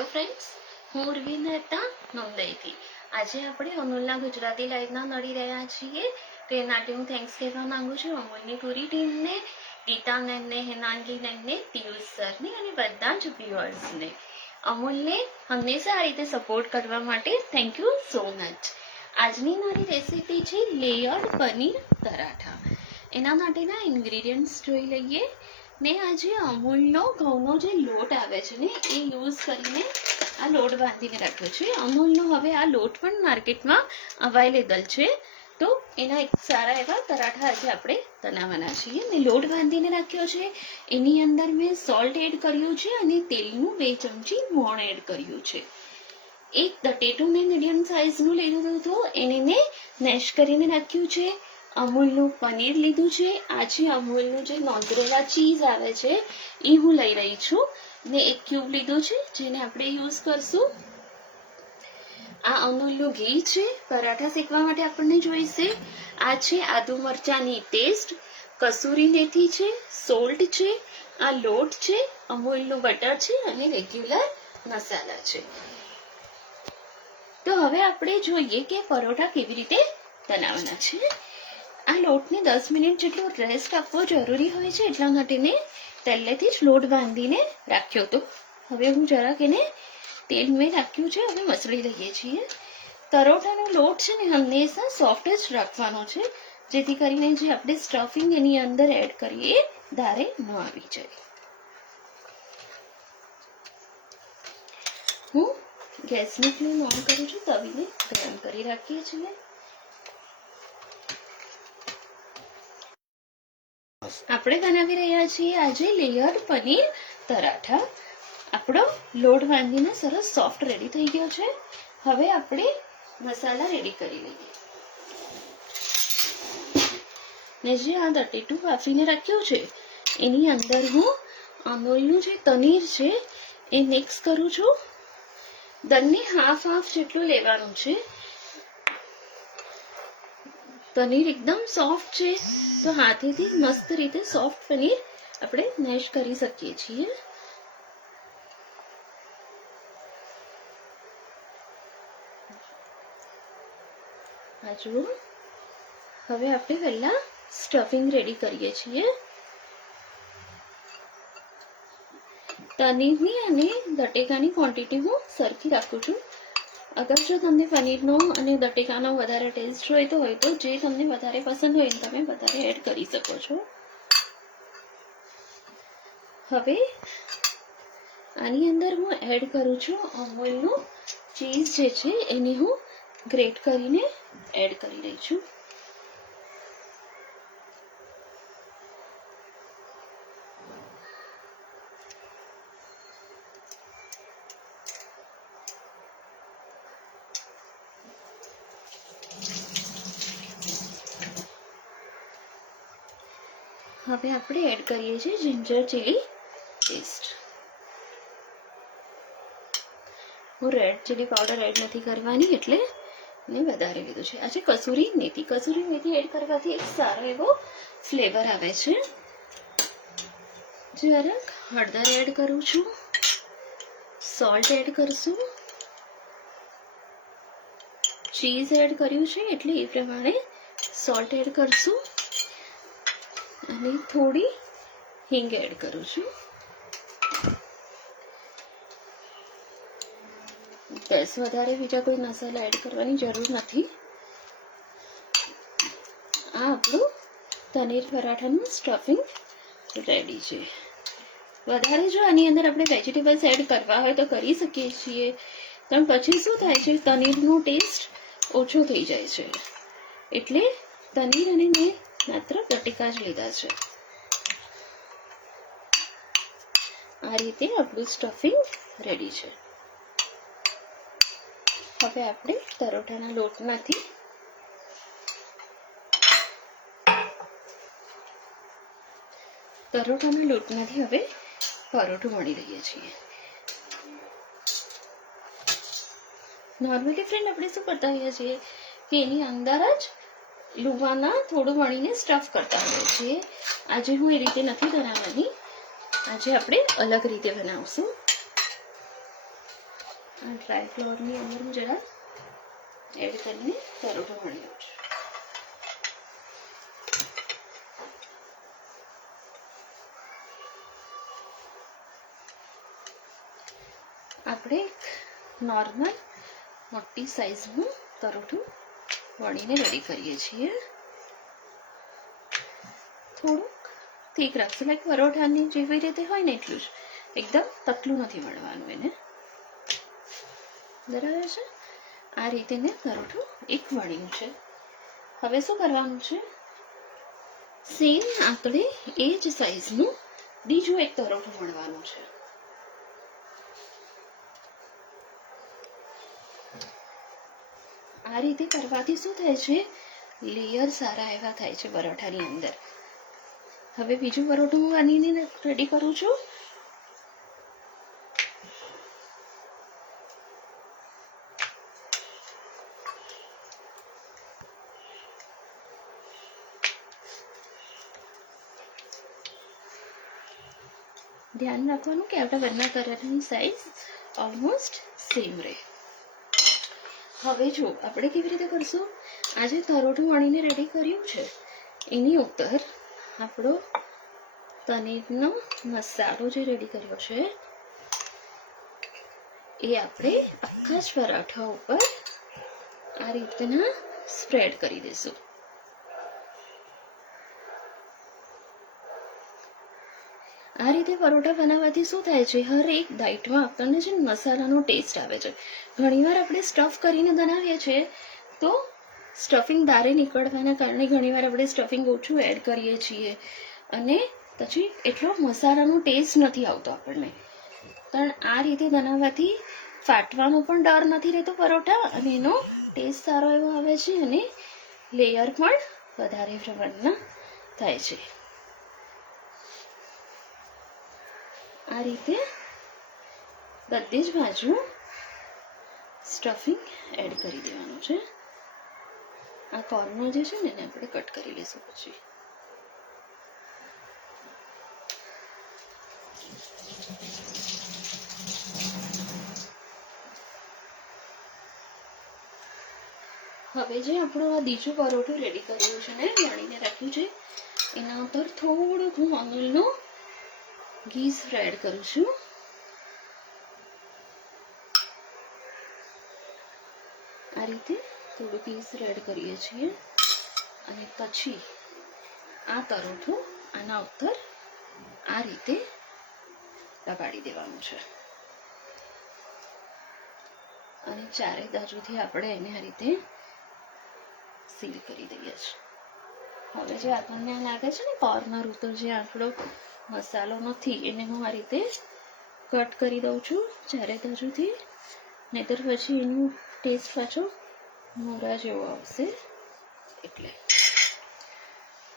Hello friends, હું ઉર્વી મહેતા મુંબઈથી. આજે આપણે અમૂલના ગુજરાતી લાઈવના મળી રહ્યા છીએ. તો એ માટે હું થેન્ક્સ કહેવા માંગુ છું અમૂલની પૂરી ટીમને, ગીતાબેનને, હેમાંગીબેનને, પિયુષ સરને અને બધા જ વ્યુઅર્સને. અમૂલને હંમેશા આ રીતે સપોર્ટ કરવા માટે થેન્ક યુ સો મચ. આજની મારી રેસીપી છે લેયર્ડ પનીર પરાઠા. એના માટેના ઇન્ગ્રીડિયન્ટ્સ જોઈ લઈએ. ને આજે અમૂલનો ઘઉંનો જે લોટ આવે છે ને એ યુઝ કરીને આ લોટ બાંધીને રાખ્યો છે. અમૂલનો હવે આ લોટ પણ માર્કેટમાં અવેલેબલ છે. તો એના એક સારા એવા પરાઠા આજે આપણે બનાવવાના છીએ. મેં લોટ બાંધીને રાખ્યો છે. એની અંદર મેં સોલ્ટ એડ કર્યું છે અને તેલનું 2 ચમચી મોણ એડ કર્યું છે. એક બટેટું મેં મીડિયમ સાઇઝનું લીધું હતું, એને મેં મેશ કરીને રાખ્યું છે. અમૂલનું પનીર લીધું છે. આજે અમૂલનું જે નોંધરેલા ચીઝ આવે છે એ હું લઈ રહી છું ને એક ક્યુબ લીધું છે જેને આપણે યુઝ કરશું. આ અમૂલનું ઘી છે, પરાઠા શેકવા માટે આપણને જોઈશે. આ છે આદુ મરચાંની પેસ્ટ, કસૂરી મેથી છે, સોલ્ટ છે, આ લોટ છે, અમૂલનું બટર છે અને રેગ્યુલર મસાલા છે. તો હવે આપણે જોઈએ કે પરોઠા કેવી રીતે બનાવવાના છે. આ લોટને 10 મિનિટ જેટલો રેસ્ટ આપવો જરૂરી હોય છે, એટલા માટે મેં પહેલેથી જ લોટ બાંધીને રાખ્યો હતો. હવે હું જરાક એને તેલ મેં રાખ્યું છે, હવે મસળી લઈએ છીએ. પરોઠાનો લોટ છે ને હંમેશા સોફ્ટ જ રાખવાનો છે, જેથી કરીને જે આપણે સ્ટફિંગ એની અંદર એડ કરીએ એ ધારે ન આવી જાય. હું ગેસની ફ્લેમ ઓન કરું છું, તવીને ગરમ કરી રાખીએ છીએ. આપણે બનાવી રહ્યા છીએ આજે લેયર્ડ પનીર પરાઠા. આપણો લોટ બાંધીને સરસ સોફ્ટ રેડી થઈ ગયો છે. હવે આપણે મસાલા રેડી કરી લઈએ. ને જે આ બટેટું બાફીને રાખ્યું છે એની અંદર હું અમૂલનું જે પનીર છે એ મિક્સ કરું છું. બંને હાફ હાફ જેટલું લેવાનું છે. પનીર એકદમ સોફ્ટ છે, તો હાથેથી મસ્ત રીતે સોફ્ટ પનીર આપણે મેશ કરી શકીએ છીએ. આ જુઓ, હવે આપણે પહેલા સ્ટફિંગ રેડી કરીએ છીએ. પનીરની અને બટેકાની ક્વોન્ટિટી હું સરખી રાખું છું. અગર જો તમને પનીરનો અને બટેકાનો વધારે ટેસ્ટ જોઈતો હોય તો જે તમને વધારે પસંદ હોય તમે વધારે એડ કરી શકો છો. હવે આની અંદર હું એડ કરું છું અમૂલનું ચીઝ જે છે એને હું ગ્રેટ કરીને એડ કરી રહી છું. હવે આપણે એડ કરીએ છીએ જિંજર ચીલી પેસ્ટ. હું રેડ ચીલી પાવડર એડ નથી કરવાની એટલે મેં વધારે લીધું છે. આજે કસૂરી મેથી એડ કરવાથી એક સારો એવો ફ્લેવર આવે છે. જરાક હળદર એડ કરું છું, સોલ્ટ એડ કરશું, ચીઝ એડ કર્યું છે એટલે એ પ્રમાણે સોલ્ટ એડ કરશું અને થોડી હિંગ એડ કરું છું. બસ, વધારે બીજા કોઈ મસાલા એડ કરવાની જરૂર નથી. આ આપણું પનીર પરાઠાનું સ્ટફિંગ રેડી છે. વધારે જો આની અંદર આપણે વેજીટેબલ્સ એડ કરવા હોય તો કરી શકીએ છીએ, પણ પછી શું થાય છે પનીરનો ટેસ્ટ ઓછો થઈ જાય છે, એટલે પનીર અને મેં માત્ર બટેકા જ લીધા છે. આ રીતે આપણું સ્ટફિંગ રેડી છે. હવે આપણે પરોઠાના લોટમાંથી હવે પરોઠું વણી લઈએ છીએ. નોર્મલી ફ્રેન્ડ આપણે શું કરતા હોઈએ છીએ કે એની અંદર જ લુવાના થોડું વણીને સ્ટફ કરતા હોઈએ છીએ. આજે હું એ રીતે નથી બનાવવાની, આજે આપણે અલગ રીતે બનાવશું. આ ડ્રાય ફ્લોરની અંદર હું જરા એડ કરીને પરોઠો વણી લઉં છું. આપણે નોર્મલ મોટી સાઈઝનું પરોઠું વણીને રેડી કરીએ છીએ. થોડુંક થીક રાખશું, લાઈક પરોઠાની જેવી રીતે હોય ને એટલું જ, એકદમ પતલું નથી વણવાનું એને. બરાબર છે. આ રીતે મેં પરોઠું એક વણ્યું છે. હવે શું કરવાનું છે, સેમ આપણે એ જ સાઈઝનું બીજું એક પરોઠું વણવાનું છે. આ રીતે કરવાથી શું થાય છે, લેયર સારા એવા થાય છે પરોઠાની અંદર. હવે બીજું પરોઠું હું વણીને રેડી કરું છું. ધ્યાન રાખવાનું કે આપણા બંને પરોઠાની સાઈઝ ઓલમોસ્ટ સેમ રહે. હવે જો આપણે કેવી રીતે કરશું, આજે પરોઠું વણીને રેડી કર્યું છે એની ઉપર આપણો પનીરનો મસાલો જે રેડી કર્યો છે એ આપણે આખા જ પરાઠા ઉપર આ રીતના સ્પ્રેડ કરી દઈશું. આ રીતે પરોઠા બનાવવાથી શું થાય છે, હર એક બાઈટમાં આપણને છે ને મસાલાનો ટેસ્ટ આવે છે. ઘણીવાર આપણે સ્ટફ કરીને બનાવીએ છીએ તો સ્ટફિંગ દારે નીકળવાના કારણે ઘણીવાર આપણે સ્ટફિંગ ઓછું એડ કરીએ છીએ અને પછી એટલો મસાલાનો ટેસ્ટ નથી આવતો આપણને. પણ આ રીતે બનાવવાથી ફાટવાનો પણ ડર નથી રહેતો પરોઠા, અને એનો ટેસ્ટ સારો એવો આવે છે અને લેયર પણ વધારે પ્રમાણના થાય છે. આ રીતે બધી જ બાજુ સ્ટફિંગ એડ કરી દેવાનું છે. આ કોર્નર જે છે ને એને આપણે કટ કરી લઈશું. પછી હવે જે આપણું આ બીજું પરોઠું રેડી કર્યું છે ને વણીને રાખ્યું છે એના ઉપર થોડુંક હું અમૂલનું ઘી એડ કરું છું. આ રીતે થોડું ઘી એડ કરીએ છીએ અને પછી આ પરોઠું આના ઉપર આ રીતે લગાડી દેવાનું છે અને ચારે બાજુથી આપણે એને આ રીતે સીલ કરી દઈએ છીએ. હવે જે આપણને લાગે છે ને કોર્નર ઉપર જે આપણો મસાલો નથી એને હું આ રીતે કટ કરી દઉં છું ચારે બાજુથી, નહીતર પછી એનું ટેસ્ટ પાછો મોરા જેવો આવશે એટલે.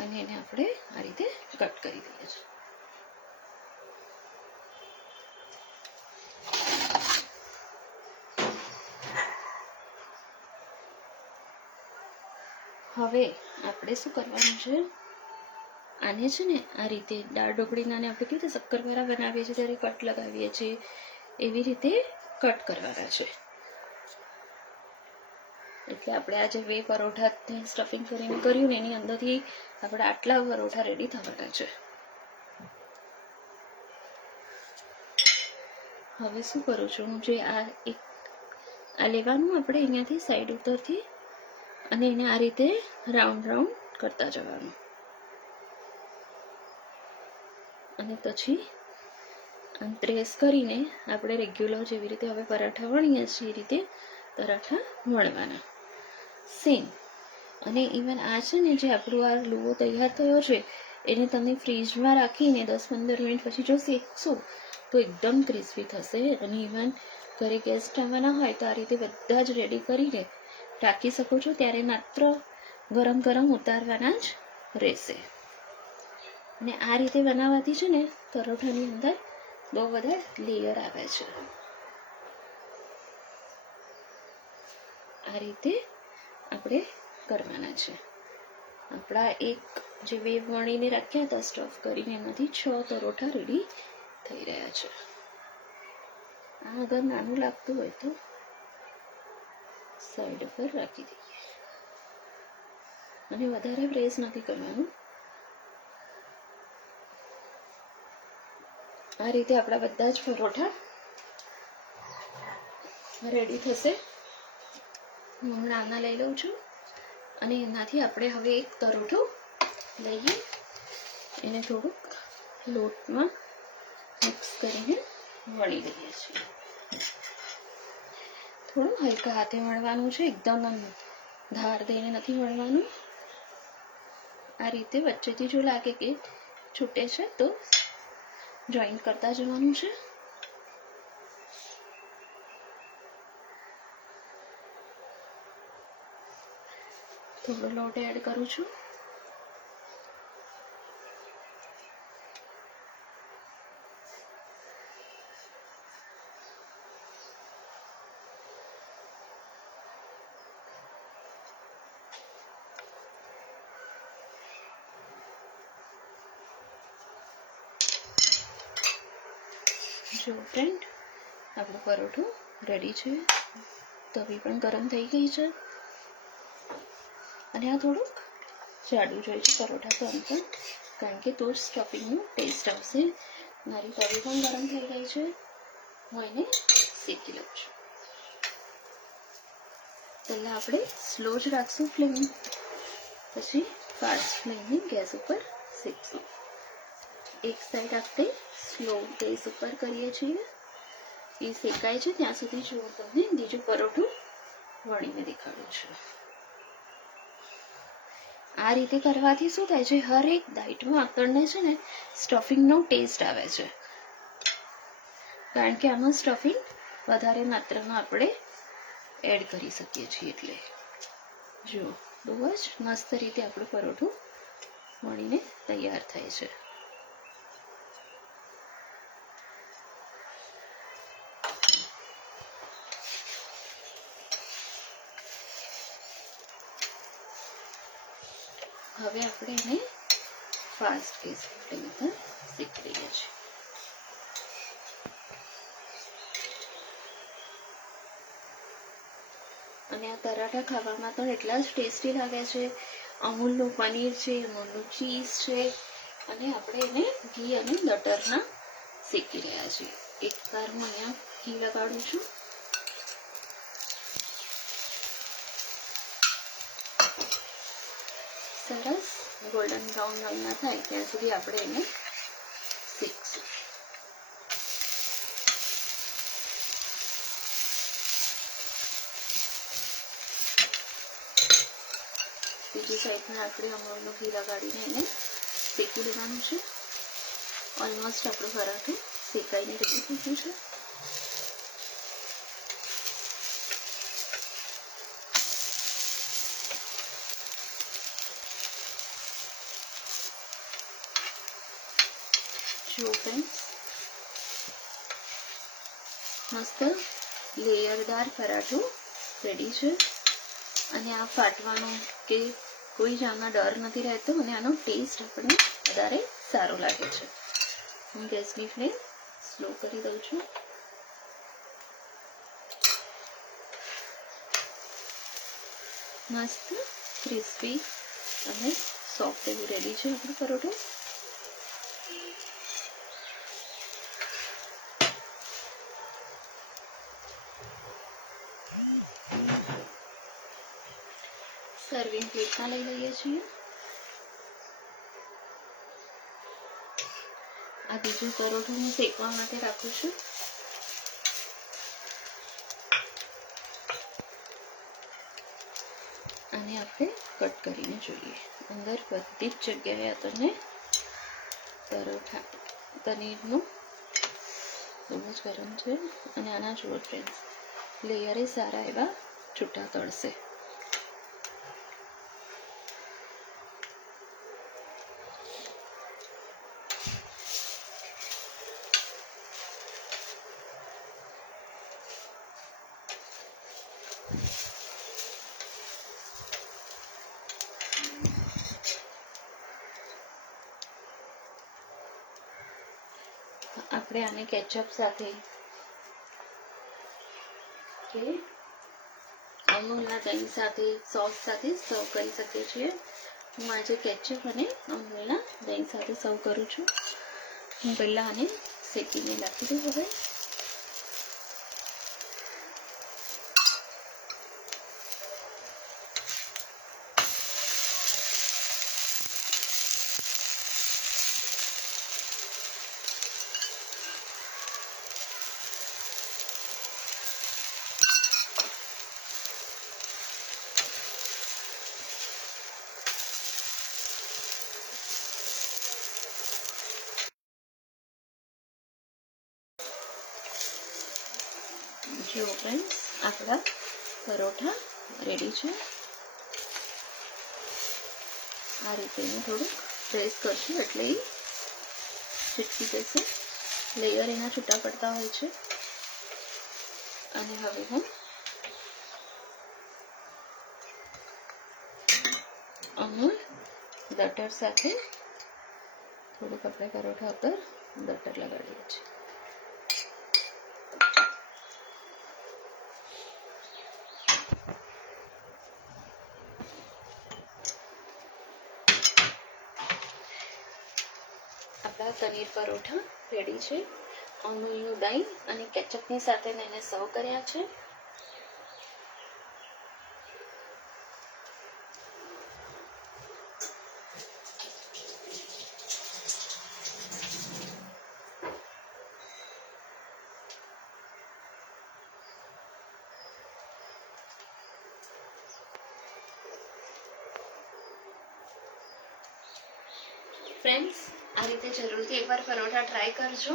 અને એને આપણે આ રીતે કટ કરી દઈએ છીએ. હવે આપણે શું કરવાનું છે, આને છે ને આ રીતે દાળ ઢોકળીના આપણે કેવી રીતે શક્કરપારા બનાવીએ છીએ ત્યારે કટ લગાવીએ છીએ એવી રીતે કટ કરવાના છે. એટલે આપણે આ જે બે પરોઠા સ્ટફિંગ કરીને કર્યું ને એની અંદરથી આપણે આટલા પરોઠા રેડી થવાના છે. હવે શું કરું છું, હું જે આ લેવાનું આપણે અહીંયાથી સાઈડ ઉપરથી અને એને આ રીતે રાઉન્ડ રાઉન્ડ કરતા જવાનું અને પછી આમ પ્રેસ કરીને આપણે રેગ્યુલર જેવી રીતે હવે પરાઠા વણીએ છીએ એ રીતે પરાઠા વણવાના સેમ. અને ઇવન આ છે ને જે આપણું આ લુવો તૈયાર થયો છે એને તમે ફ્રીજમાં રાખીને 10-15 મિનિટ પછી જો શેકશો તો એકદમ ક્રિસ્પી થશે. અને ઇવન ઘરે ગેસ્ટ આવવાના હોય તો આ રીતે બધા જ રેડી કરીને રાખી શકો છો, ત્યારે માત્ર ગરમ ગરમ ઉતારવાના જ રહેશે. અને આ રીતે બનાવવાથી છે ને પરોઠાની અંદર બહુ બધા લેયર આવે છે. આ રીતે આપણે કરવાના છે. આપણા એક જે વેવ વણીને રાખ્યા હતા સ્ટફ કરીને એમાંથી 6 પરોઠા રેડી થઈ રહ્યા છે. આ અગર નાનું લાગતું હોય તો સાઈડ પર રાખી દઈએ અને વધારે પ્રેસ નથી કરવાનું. આ રીતે આપણા બધા જ પરોઠા રેડી થશે. હું નાના લઈ લઉં છું અને એનાથી આપણે હવે એક પરોઠો લઈએ, એને થોડુંક લોટમાં મિક્સ કરીને વળી લઈએ છીએ. થોડું હલકા હાથે વળવાનું છે, એકદમ ધાર દઈને નથી વળવાનું. આ રીતે વચ્ચેથી જો લાગે કે છૂટે છે તો જોઈન્ટ કરતા જવાનું છે. થોડો લોટ એડ કરું છું. જો ફ્રેન્ડ, આપણું પરોઠું રેડી છે. તવી પણ ગરમ થઈ ગઈ છે અને આ થોડુંક જાડું જોઈએ છે પરોઠા તો અંતર, કારણ કે તો જ સ્ટફિંગનો ટેસ્ટ આવશે. મારી તવી પણ ગરમ થઈ ગઈ છે, હું એને શેકી લઉં છું. પહેલાં આપણે સ્લો જ રાખશું ફ્લેમ, પછી ફાસ્ટ ફ્લેમની ગેસ ઉપર શેકશું. એક સાઈડ આપણે સ્લો ગેસ ઉપર કરીએ છીએ, એ શેકાય છે ત્યાં સુધી જો હું તમને બીજું પરોઠું વણીને દેખાડું છું. આ રીતે કરવાથી શું થાય છે, હરેક ડાઈટમાં આપણને છે ને સ્ટફિંગનો ટેસ્ટ આવે છે, કારણ કે આમાં સ્ટફિંગ વધારે માત્રામાં આપણે એડ કરી શકીએ છીએ. એટલે જો બહુ જ મસ્ત રીતે આપણું પરોઠું વણીને તૈયાર થાય છે. હવે આપણે એને ફાસ્ટ ગેસ ફ્લેમ પર શેકી લઈએ છીએ. અને આ પરાઠા ખાવામાં તો એટલા જ ટેસ્ટી લાગે છે. અમૂલનું પનીર છે, અમૂલનું ચીઝ છે, અને આપણે એને ઘી અને બટરના શેકી રહ્યા છીએ. એક વાર હું અહીંયા ઘી લગાડું છું. સરસ ગોલ્ડન બ્રાઉન રંગના થાય ત્યાં સુધી આપણે એને શેકીશું. બીજી સાઈડમાં આપણે અમૂલનું ઘી લગાડીને એને શેકી લેવાનું છે. ઓલમોસ્ટ આપણું પરાઠું શેકાઈને રેડી થઈ ગયું છે. જો ફ્રેન્ડ્સ, મસ્ત લેયરદાર પરાઠું રેડી છે અને આ ફાટવાનો કે કોઈ જ આમાં ડર નથી રહેતો અને આનો ટેસ્ટ આપણને વધારે સારો લાગે છે. હું ગેસની ફ્લેમ સ્લો કરી દઉં છું. મસ્ત ક્રિસ્પી અને સોફ્ટ એવું રેડી છે આપણું પરોઠું. સર્વિંગ પ્લેટમાં લઈ લઈએ છીએ. આ બીજું પરોઠું હું શેકવા માટે રાખું છું. આને આપણે કટ કરીને જોઈએ. અંદર બધી જ જગ્યાએ આપણને પરોઠા પનીરનું બહુ જ ગરમ છે અને આના જુઓ ફ્રેન્ડ્સ, લેયરે સારા એવા છૂટા તળશે. આપણે આને કેચઅપ સાથે કે અમૂલના દહીં સાથે સોસ સાથે સર્વ કરી શકીએ છીએ. હું આજે કેચઅપ અને અમૂલના દહીં સાથે સર્વ કરું છું. હું પહેલાં આને શેકીને નાખી દઉં. હવે જો ફ્રેન્ડ્સ, આપણા પરોઠા રેડી છે. આ રીતે એને થોડુંક પ્રેસ કરશું એટલે એ ચીટકી જશે. લેયર એના છૂટા પડતા હોય છે. અને હવે હું અમૂલ બટર સાથે થોડુંક આપણે પરોઠા ઉપર બટર લગાડીએ છીએ. આપણા પનીર પરોઠા રેડી છે. અમૂલનું દહીં અને કેચઅપની સાથે મેં એને સર્વ કર્યા છે. ફ્રેન્ડ્સ, આ રીતે જરૂરથી એકવાર પરોઠા ટ્રાય કરજો.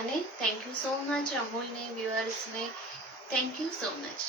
અને થેન્ક યુ સો મચ અમૂલને, વ્યુઅર્સને. Thank you so much.